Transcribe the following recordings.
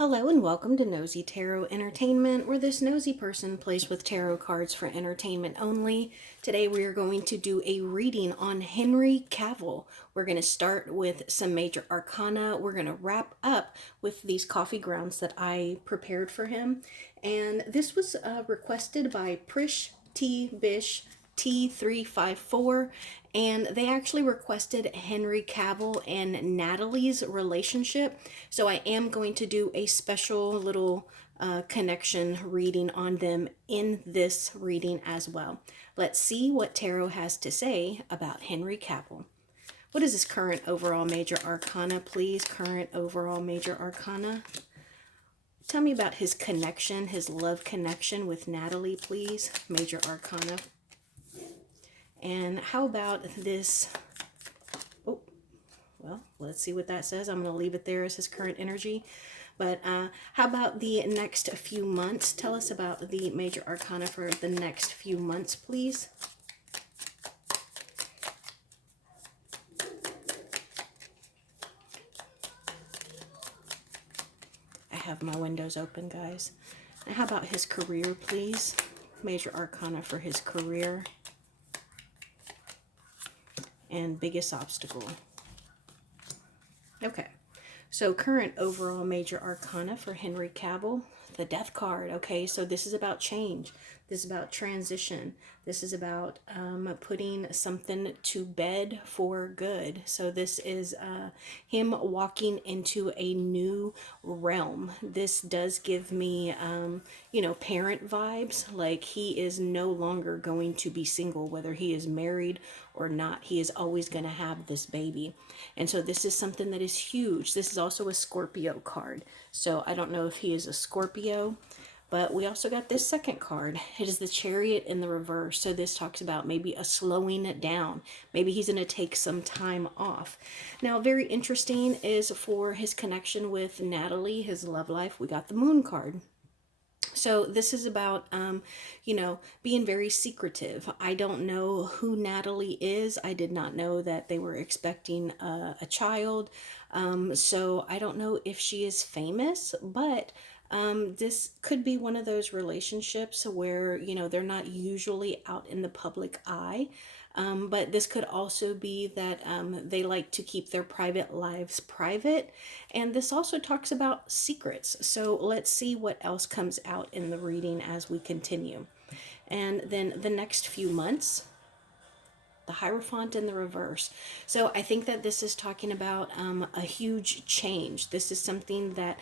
Hello and welcome to Nosy Tarot Entertainment, where this nosy person plays with tarot cards for entertainment only. Today we are going to do a reading on Henry Cavill. We're going to start with some major arcana. We're going to wrap up with these coffee grounds that I prepared for him. And this was requested by Prish T. Bish T354, and they actually requested Henry Cavill and Natalie's relationship. So I am going to do a special little connection reading on them in this reading as well. Let's see what tarot has to say about Henry Cavill. What is his current overall major arcana, please? Current overall major arcana. Tell me about his connection, his love connection with Natalie, please. Major arcana. And how about this? Oh, well, let's see what that says. I'm going to leave it there as his current energy. But how about the next few months? Tell us about the major arcana for the next few months, please. I have my windows open, guys. And how about his career, please? Major arcana for his career. And biggest obstacle. Okay, so current overall major arcana for Henry Cavill, the Death card. Okay, so this is about change. This is about transition. This is about putting something to bed for good. So this is him walking into a new realm. This does give me, parent vibes. Like he is no longer going to be single, whether he is married or not. He is always going to have this baby. And so this is something that is huge. This is also a Scorpio card. So I don't know if he is a Scorpio. But we also got this second card. It is the Chariot in the reverse. So this talks about maybe a slowing down. Maybe he's going to take some time off. Now, very interesting is for his connection with Natalie, his love life, we got the Moon card. So this is about, being very secretive. I don't know who Natalie is. I did not know that they were expecting a child. So I don't know if she is famous, but this could be one of those relationships where, they're not usually out in the public eye. But this could also be that they like to keep their private lives private. And this also talks about secrets. So let's see what else comes out in the reading as we continue. And then the next few months, the Hierophant in the reverse. So I think that this is talking about a huge change. This is something that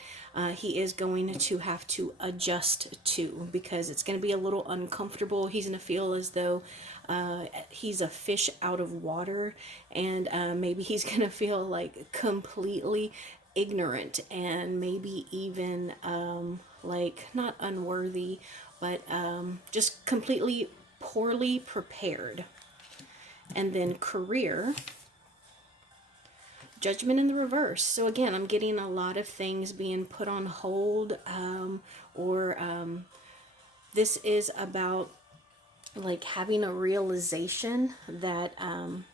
he is going to have to adjust to because it's going to be a little uncomfortable. He's going to feel as though he's a fish out of water, and maybe he's going to feel like completely ignorant and maybe even not unworthy, but just completely poorly prepared. And then career, Judgment in the reverse. So again, I'm getting a lot of things being put on hold, or this is about like having a realization that,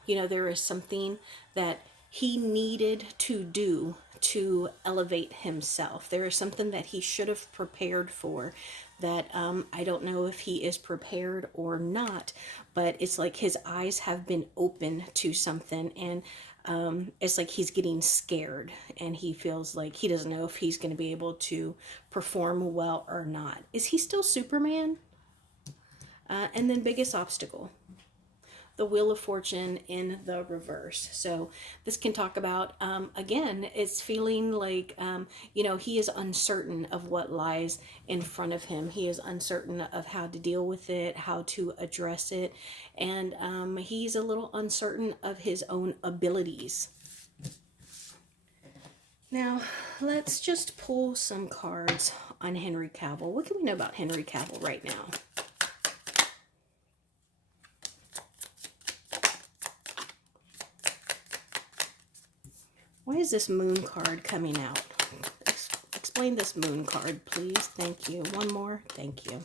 there is something that he needed to do to elevate himself. There is something that he should have prepared for that I don't know if he is prepared or not, but it's like his eyes have been open to something, and it's like he's getting scared and he feels like he doesn't know if he's going to be able to perform well or not. Is he still Superman? And then biggest obstacle, the Wheel of Fortune in the reverse. So this can talk about, again, it's feeling like, he is uncertain of what lies in front of him. He is uncertain of how to deal with it, how to address it. And he's a little uncertain of his own abilities. Now, let's just pull some cards on Henry Cavill. What can we know about Henry Cavill right now? Why is this Moon card coming out? Explain this Moon card, please. Thank you. One more. Thank you.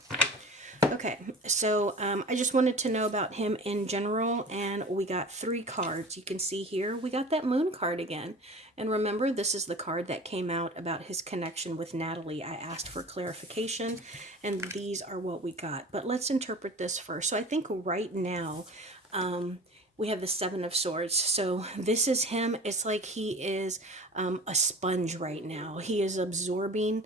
Okay, so I just wanted to know about him in general, and we got 3 cards. You can see here we got that moon card again. And remember, this is the card that came out about his connection with Natalie. I asked for clarification, and these are what we got. But let's interpret this first. So I think right now, we have the 7 of Swords. So this is him. It's like he is a sponge right now. He is absorbing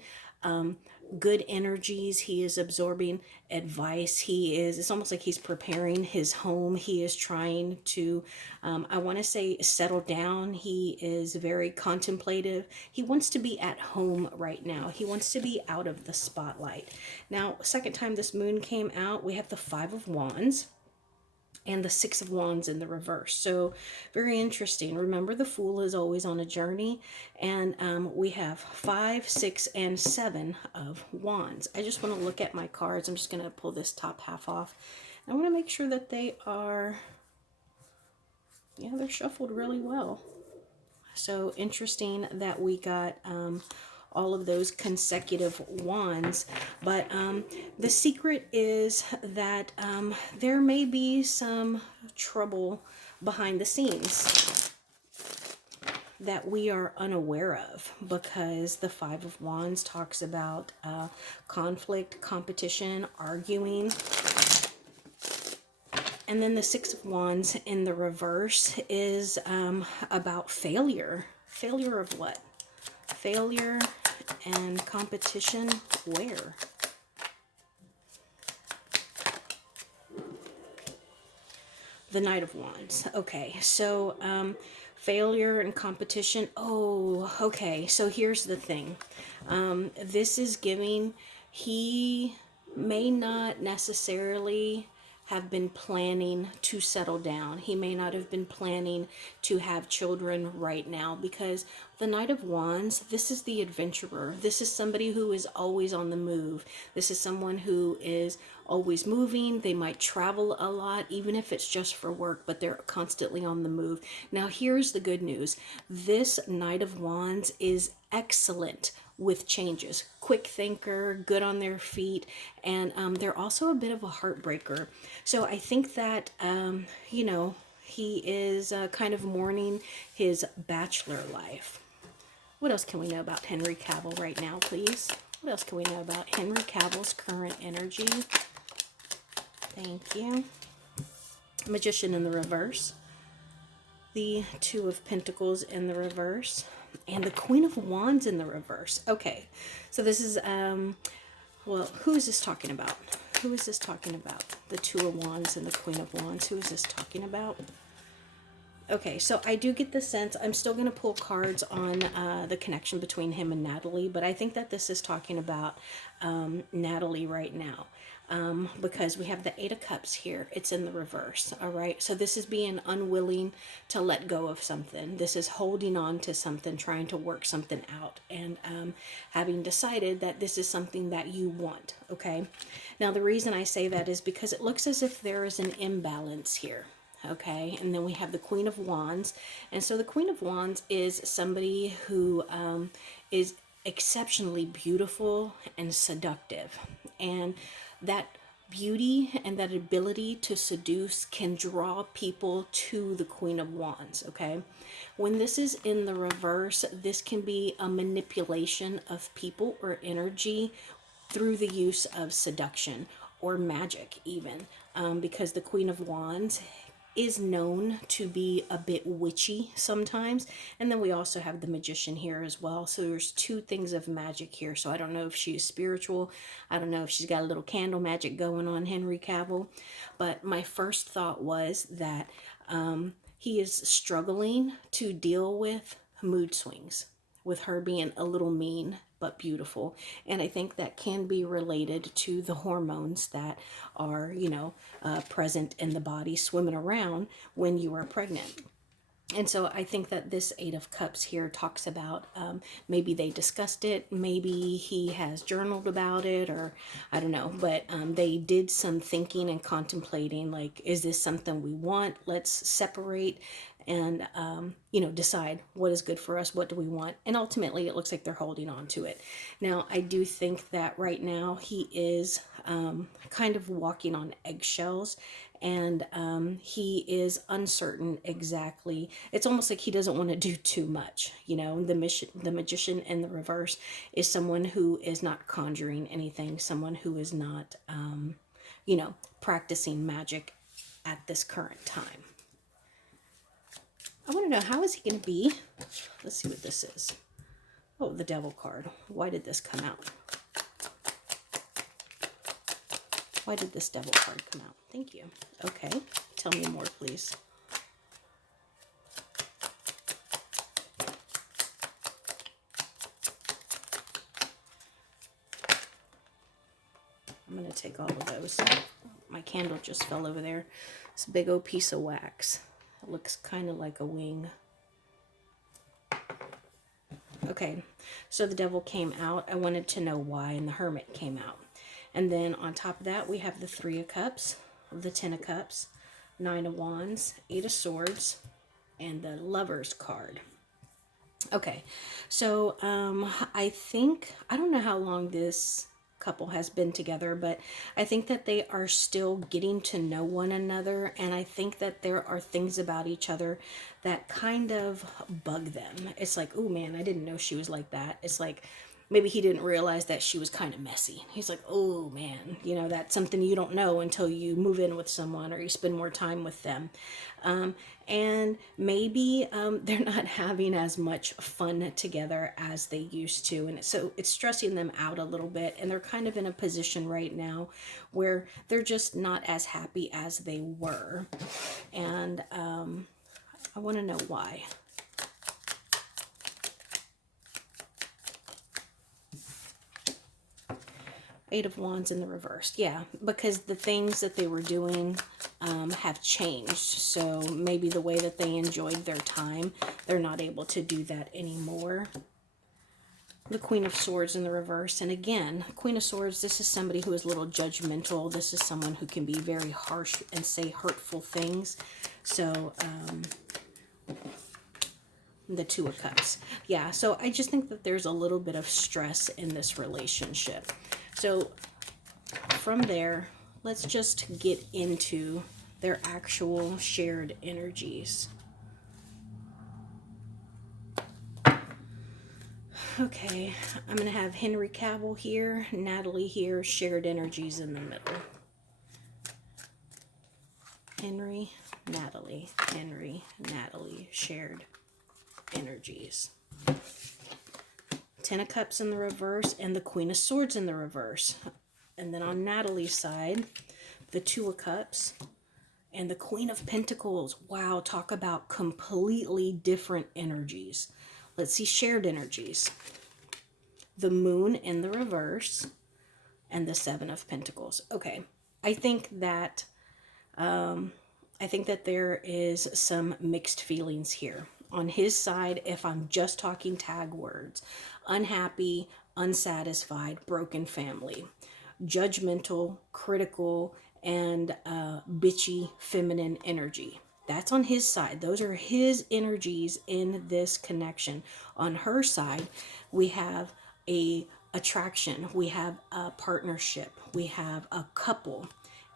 good energies. He is absorbing advice. It's almost like he's preparing his home. He is trying to, I want to say, settle down. He is very contemplative. He wants to be at home right now. He wants to be out of the spotlight. Now, second time this moon came out, we have the 5 of Wands and the 6 of Wands in the reverse. So very interesting. Remember, the Fool is always on a journey. And we have 5, 6, and 7 of Wands. I just want to look at my cards. I'm just going to pull this top half off. I want to make sure that they are, yeah, they're shuffled really well. So interesting that we got all of those consecutive wands. But the secret is that there may be some trouble behind the scenes that we are unaware of, because the 5 of Wands talks about conflict, competition, arguing. And then the 6 of Wands in the reverse is about failure. Failure of what? Failure and competition where? The Knight of Wands. Okay, so failure and competition. Oh, okay. So here's the thing. This is giving, he may not necessarily have been planning to settle down. He may not have been planning to have children right now, because the Knight of Wands, this is the adventurer. This is somebody who is always on the move. This is someone who is always moving. They might travel a lot, even if it's just for work, but they're constantly on the move. Now, here's the good news. This Knight of Wands is excellent with changes. Quick thinker, good on their feet, and they're also a bit of a heartbreaker. So I think that, you know, he is kind of mourning his bachelor life. What else can we know about Henry Cavill right now, please? What else can we know about Henry Cavill's current energy? Thank you. Magician in the reverse. The 2 of Pentacles in the reverse. And the Queen of Wands in the reverse. Okay, so this is, well, who is this talking about? Who is this talking about? The 2 of Wands and the Queen of Wands. Who is this talking about? Okay, so I do get the sense, I'm still going to pull cards on the connection between him and Natalie, but I think that this is talking about Natalie right now. Because we have the 8 of Cups here. It's in the reverse, all right? So this is being unwilling to let go of something. This is holding on to something, trying to work something out, and having decided that this is something that you want, okay? Now, the reason I say that is because it looks as if there is an imbalance here. Okay, and then we have the Queen of Wands. And so the Queen of Wands is somebody who is exceptionally beautiful and seductive. And that beauty and that ability to seduce can draw people to the Queen of Wands, okay? When this is in the reverse, this can be a manipulation of people or energy through the use of seduction or magic even, because the Queen of Wands is known to be a bit witchy sometimes. And then we also have the Magician here as well. So there's 2 things of magic here. So I don't know if she's spiritual. I don't know if she's got a little candle magic going on, Henry Cavill. But my first thought was that he is struggling to deal with mood swings, with her being a little mean but beautiful. And I think that can be related to the hormones that are, you know, present in the body, swimming around when you are pregnant. And so I think that this 8 of Cups here talks about maybe they discussed it, maybe he has journaled about it, or I don't know, but they did some thinking and contemplating, like, is this something we want? Let's separate and, you know, decide what is good for us, what do we want. And ultimately, it looks like they're holding on to it. Now, I do think that right now he is kind of walking on eggshells, and he is uncertain exactly. It's almost like he doesn't want to do too much. You know, the magician in the reverse is someone who is not conjuring anything, someone who is not, you know, practicing magic at this current time. I want to know, how is he going to be? Let's see what this is. Oh, the devil card. Why did this come out? Why did this devil card come out? Thank you. Okay. Tell me more, please. I'm going to take all of those. My candle just fell over there. It's a big old piece of wax. It looks kind of like a wing. Okay, so the devil came out. I wanted to know why, and the hermit came out. And then on top of that, we have the 3 of Cups, the 10 of Cups, 9 of Wands, 8 of Swords, and the Lover's card. Okay, so I think, I don't know how long this couple has been together, but I think that they are still getting to know one another, and I think that there are things about each other that kind of bug them. It's like, oh man, I didn't know she was like that. It's like, maybe he didn't realize that she was kind of messy. He's like, oh man, you know, that's something you don't know until you move in with someone or you spend more time with them. And maybe they're not having as much fun together as they used to. And so it's stressing them out a little bit. And they're kind of in a position right now where they're just not as happy as they were. And I want to know why. Eight of Wands in the reverse. Yeah, because the things that they were doing have changed. So maybe the way that they enjoyed their time, they're not able to do that anymore. The Queen of Swords in the reverse. And again, Queen of Swords, this is somebody who is a little judgmental. This is someone who can be very harsh and say hurtful things. So, the 2 of Cups. Yeah, so I just think that there's a little bit of stress in this relationship. So from there, let's just get into their actual shared energies. Okay, I'm going to have Henry Cavill here, Natalie here, shared energies in the middle. Henry, Natalie, shared energies. 10 of Cups in the reverse and the Queen of Swords in the reverse. And then on Natalie's side, the 2 of Cups and the Queen of Pentacles. Wow, talk about completely different energies. Let's see shared energies. The Moon in the reverse and the 7 of Pentacles. Okay, I think that there is some mixed feelings here. On his side, if I'm just talking tag words, unhappy, unsatisfied, broken family, judgmental, critical, and bitchy feminine energy. That's on his side. Those are his energies in this connection. On her side, we have a attraction, we have a partnership, we have a couple,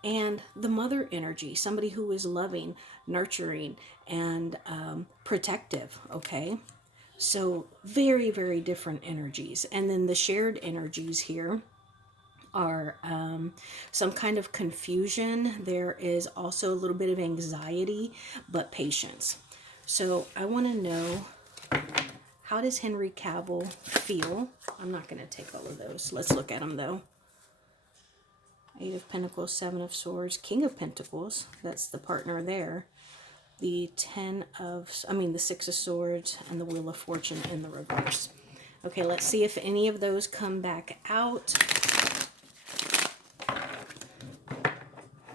and the mother energy, somebody who is loving, nurturing, and protective, okay? So very, very different energies. And then the shared energies here are some kind of confusion. There is also a little bit of anxiety, but patience. So I want to know, how does Henry Cavill feel? I'm not going to take all of those. Let's look at them though. 8 of Pentacles, 7 of Swords, King of Pentacles. That's the partner there. The 6 of Swords and the Wheel of Fortune in the reverse. Okay, let's see if any of those come back out.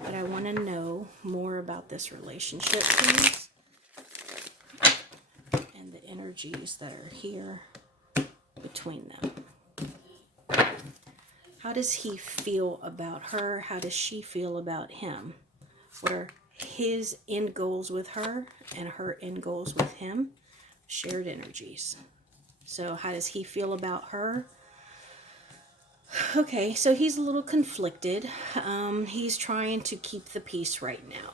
But I want to know more about this relationship, please. And the energies that are here between them. How does he feel about her? How does she feel about him? What are his end goals with her and her end goals with him. Shared energies. So how does he feel about her? Okay, so he's a little conflicted. He's trying to keep the peace right now.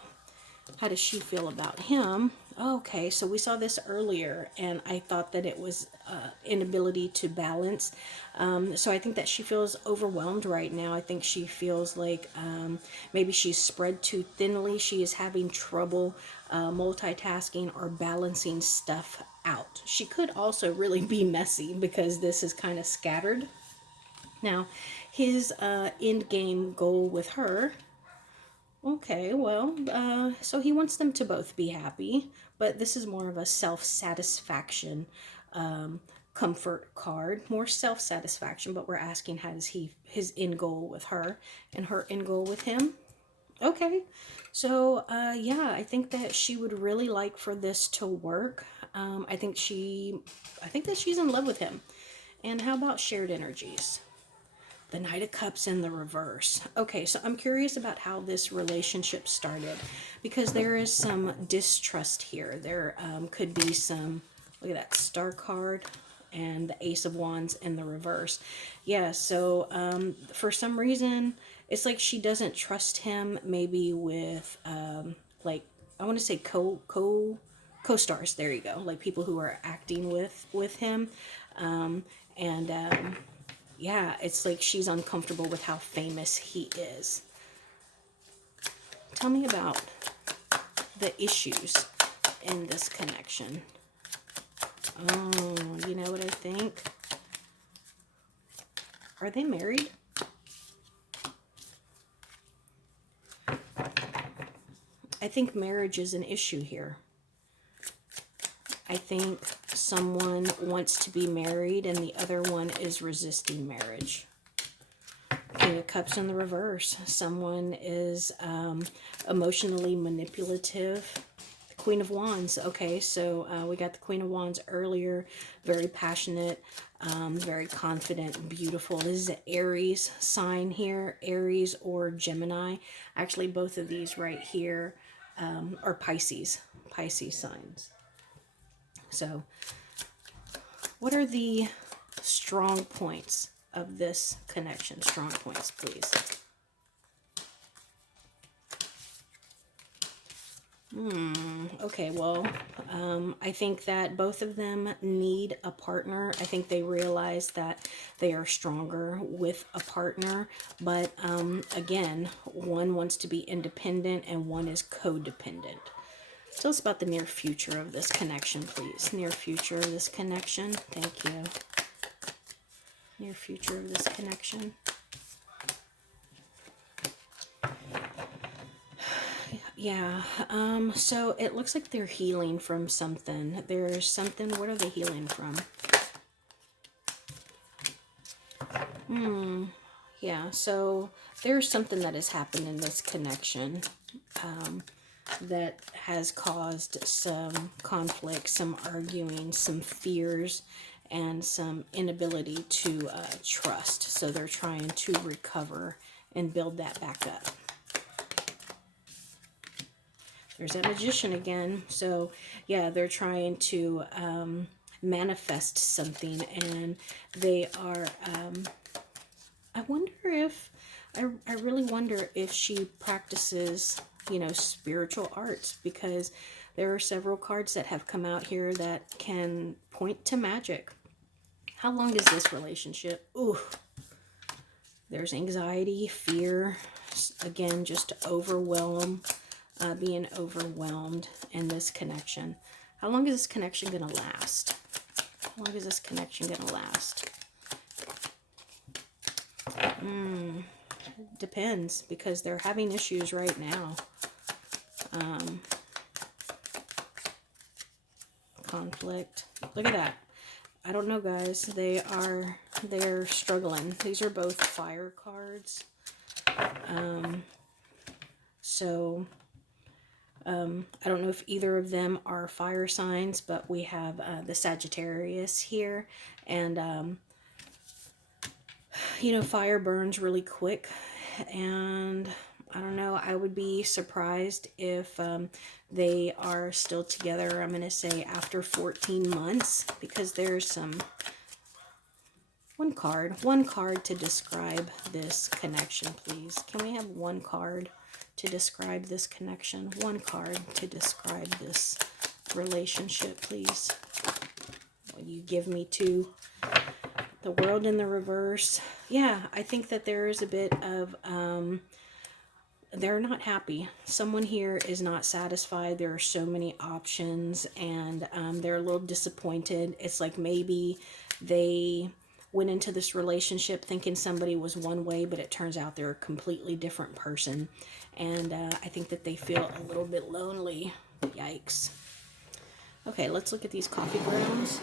How does she feel about him? Okay, so we saw this earlier, and I thought that it was inability to balance. So I think that she feels overwhelmed right now. I think she feels like maybe she's spread too thinly. She is having trouble multitasking or balancing stuff out. She could also really be messy because this is kind of scattered. Now, his end game goal with her. Okay, well, so he wants them to both be happy, but this is more of a self-satisfaction comfort card, more self-satisfaction, but we're asking how does he, his end goal with her and her end goal with him. Okay, so yeah, I think that she would really like for this to work. I think that she's in love with him. And how about shared energies? The Knight of Cups in the reverse. Okay, so I'm curious about how this relationship started because there is some distrust here. There could be some, look at that Star card and the Ace of Wands in the reverse. Yeah, so for some reason, it's like she doesn't trust him maybe with, like, I want to say co-stars. There you go. Like people who are acting with him. And yeah, it's like she's uncomfortable with how famous he is. Tell me about the issues in this connection. Oh, you know what I think? Are they married? I think marriage is an issue here. I think someone wants to be married and the other one is resisting marriage. King of Cups in the reverse. Someone is emotionally manipulative. The Queen of Wands. Okay, so we got the Queen of Wands earlier. Very passionate, very confident, beautiful. This is an Aries sign here. Aries or Gemini. Actually, both of these right here are Pisces. Pisces signs. So, what are the strong points of this connection? Strong points, please. Okay, well, I think that both of them need a partner. I think they realize that they are stronger with a partner. But again, one wants to be independent and one is codependent. Tell us about the near future of this connection, please. Near future of this connection. Thank you. Near future of this connection. Yeah, so it looks like they're healing from something. There's something, what are they healing from? Yeah, so there's something that has happened in this connection that has caused some conflict, some arguing, some fears, and some inability to trust. So they're trying to recover and build that back up. There's that Magician again. So yeah, they're trying to manifest something, and they are I wonder if I really wonder if she practices, you know, spiritual arts, because there are several cards that have come out here that can point to magic. How long is this relationship? Ooh, there's anxiety, fear, again, just overwhelm. Being overwhelmed in this connection. How long is this connection going to last? How long is this connection going to last? Depends, because they're having issues right now. Conflict. Look at that. I don't know, guys. They're struggling. These are both fire cards. So I don't know if either of them are fire signs, but we have the Sagittarius here. And, you know, fire burns really quick. And I don't know. I would be surprised if they are still together. I'm going to say after 14 months, because there's some one card to describe this connection, please. Can we have one card to describe this connection? One card to describe this relationship, please. Will you give me two? The World in the reverse. Yeah, I think that there is a bit of they're not happy. Someone here is not satisfied. There are so many options, and they're a little disappointed. It's like maybe they went into this relationship thinking somebody was one way, but it turns out they're a completely different person. And I think that they feel a little bit lonely. Yikes. Okay, let's look at these coffee grounds.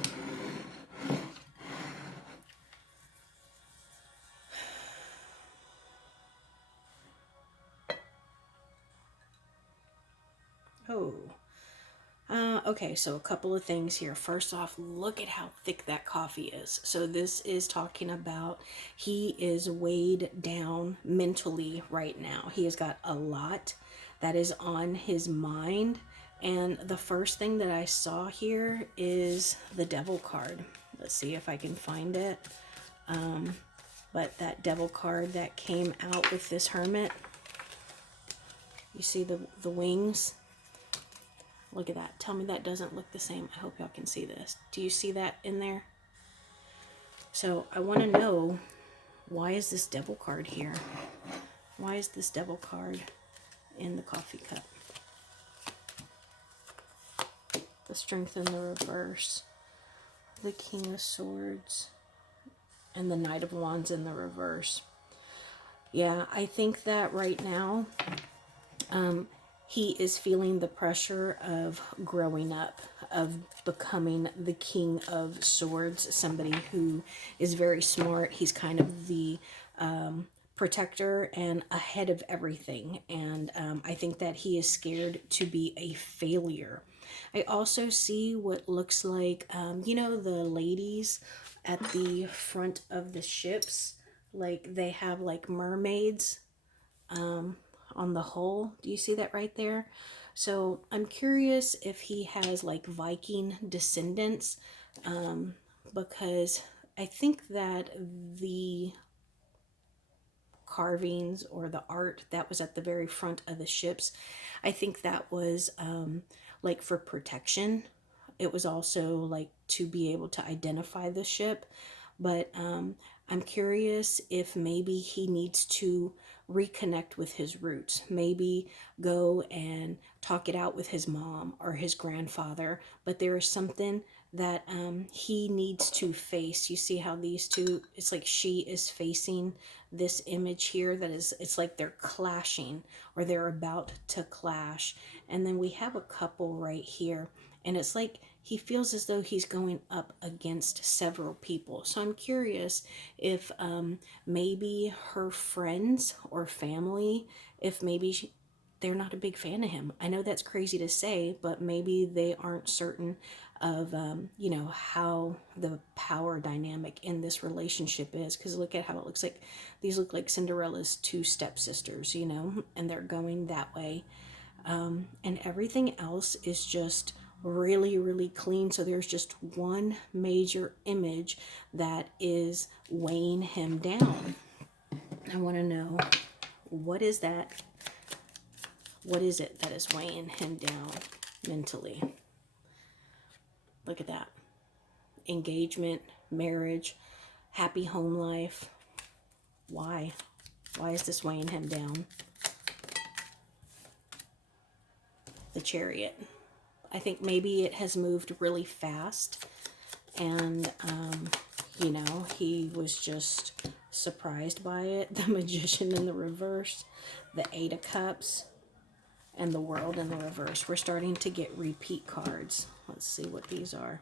Oh. Okay, so a couple of things here. First off, look at how thick that coffee is. So this is talking about he is weighed down mentally right now. He has got a lot that is on his mind. And the first thing that I saw here is the Devil card. Let's see if I can find it. But that Devil card that came out with this Hermit. You see the wings? Look at that. Tell me that doesn't look the same. I hope y'all can see this. Do you see that in there? So I want to know, why is this Devil card here? Why is this Devil card in the coffee cup? The Strength in the reverse. The King of Swords. And the Knight of Wands in the reverse. Yeah, I think that right now, he is feeling the pressure of growing up, of becoming the King of Swords, somebody who is very smart. He's kind of the protector and ahead of everything. And I think that he is scared to be a failure. I also see what looks like, you know, the ladies at the front of the ships, like they have like mermaids on the hull. Do you see that right there? So I'm curious if he has like Viking descendants, because I think that the carvings or the art that was at the very front of the ships, I think that was like for protection. It was also like to be able to identify the ship. But I'm curious if maybe he needs to reconnect with his roots. Maybe go and talk it out with his mom or his grandfather. But there is something that he needs to face. You see how these two, it's like she is facing this image here that is, it's like they're clashing or they're about to clash. And then we have a couple right here. And it's like he feels as though he's going up against several people. So I'm curious if maybe her friends or family, if maybe they're not a big fan of him. I know that's crazy to say, but maybe they aren't certain of, you know, how the power dynamic in this relationship is. Because look at how it looks like. These look like Cinderella's two stepsisters, you know, and they're going that way. And everything else is just really, really clean. So there's just one major image that is weighing him down. I want to know, what is that? What is it that is weighing him down mentally? Look at that. Engagement, marriage, happy home life. Why? Why is this weighing him down? The Chariot. I think maybe it has moved really fast, and you know, he was just surprised by it. The Magician in the reverse, the Eight of Cups, and the World in the reverse. We're starting to get repeat cards. Let's see what these are.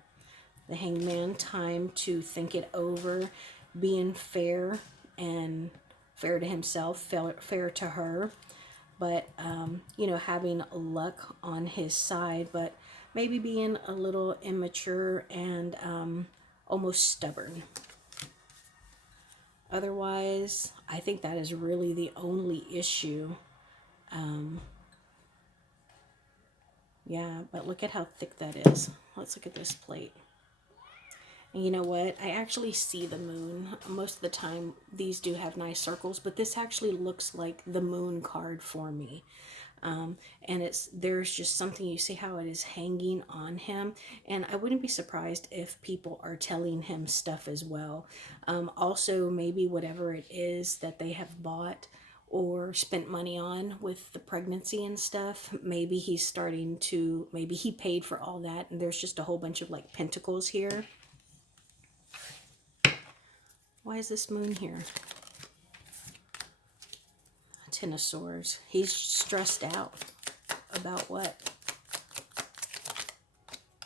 The Hangman, time to think it over, being fair and fair to himself, fair to her. But, you know, having luck on his side, but maybe being a little immature and almost stubborn. Otherwise, I think that is really the only issue Yeah, but look at how thick that is. Let's look at this plate. And you know what? I actually see the moon. Most of the time, these do have nice circles, but this actually looks like the moon card for me. And there's just something, you see how it is hanging on him, and I wouldn't be surprised if people are telling him stuff as well. Also, maybe whatever it is that they have bought or spent money on with the pregnancy and stuff, maybe he's starting to, maybe he paid for all that, and there's just a whole bunch of like pentacles here. Why is this moon here? Ten of Swords. He's stressed out. About what?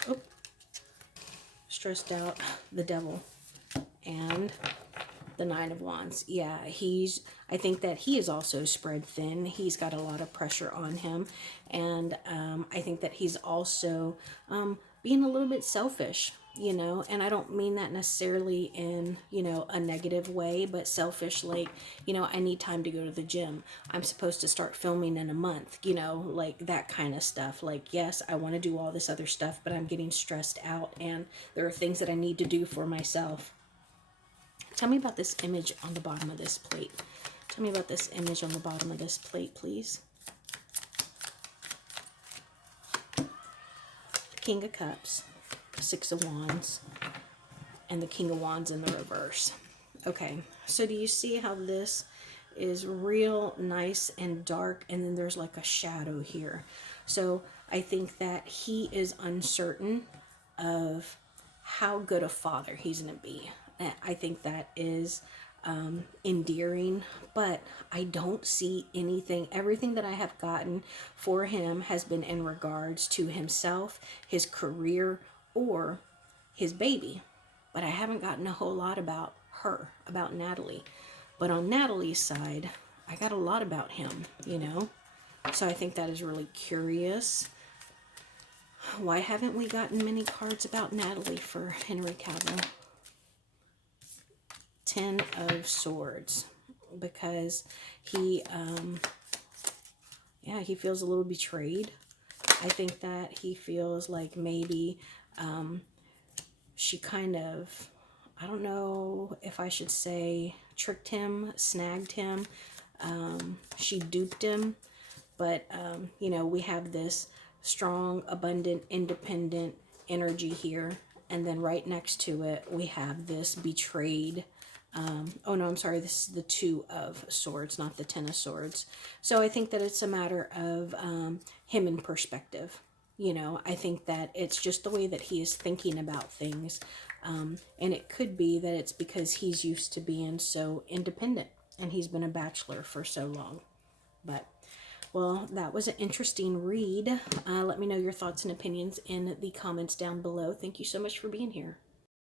Oh, stressed out. The Devil. And the Nine of Wands. Yeah, I think that he is also spread thin. He's got a lot of pressure on him. And I think that he's also being a little bit selfish, you know, and I don't mean that necessarily in, you know, a negative way, but selfish, like, you know, I need time to go to the gym. I'm supposed to start filming in a month, you know, like that kind of stuff. Like, yes, I want to do all this other stuff, but I'm getting stressed out and there are things that I need to do for myself. Tell me about this image on the bottom of this plate. Tell me about this image on the bottom of this plate, please. King of Cups, Six of Wands, and the King of Wands in the reverse. Okay, so do you see how this is real nice and dark, and then there's like a shadow here? So I think that he is uncertain of how good a father he's going to be. I think that is endearing, but I don't see anything. Everything that I have gotten for him has been in regards to himself, his career, or his baby. But I haven't gotten a whole lot about her, about Natalie. But on Natalie's side, I got a lot about him, you know? So I think that is really curious. Why haven't we gotten many cards about Natalie for Henry Cavill? Ten of Swords. Because he, yeah, he feels a little betrayed. I think that he feels like maybe she kind of, I don't know if I should say tricked him, snagged him. She duped him. But, you know, we have this strong, abundant, independent energy here. And then right next to it, we have this betrayed. Oh, no, I'm sorry. This is the Two of Swords, not the Ten of Swords. So I think that it's a matter of him in perspective. You know, I think that it's just the way that he is thinking about things. And it could be that it's because he's used to being so independent and he's been a bachelor for so long. But, well, that was an interesting read. Let me know your thoughts and opinions in the comments down below. Thank you so much for being here.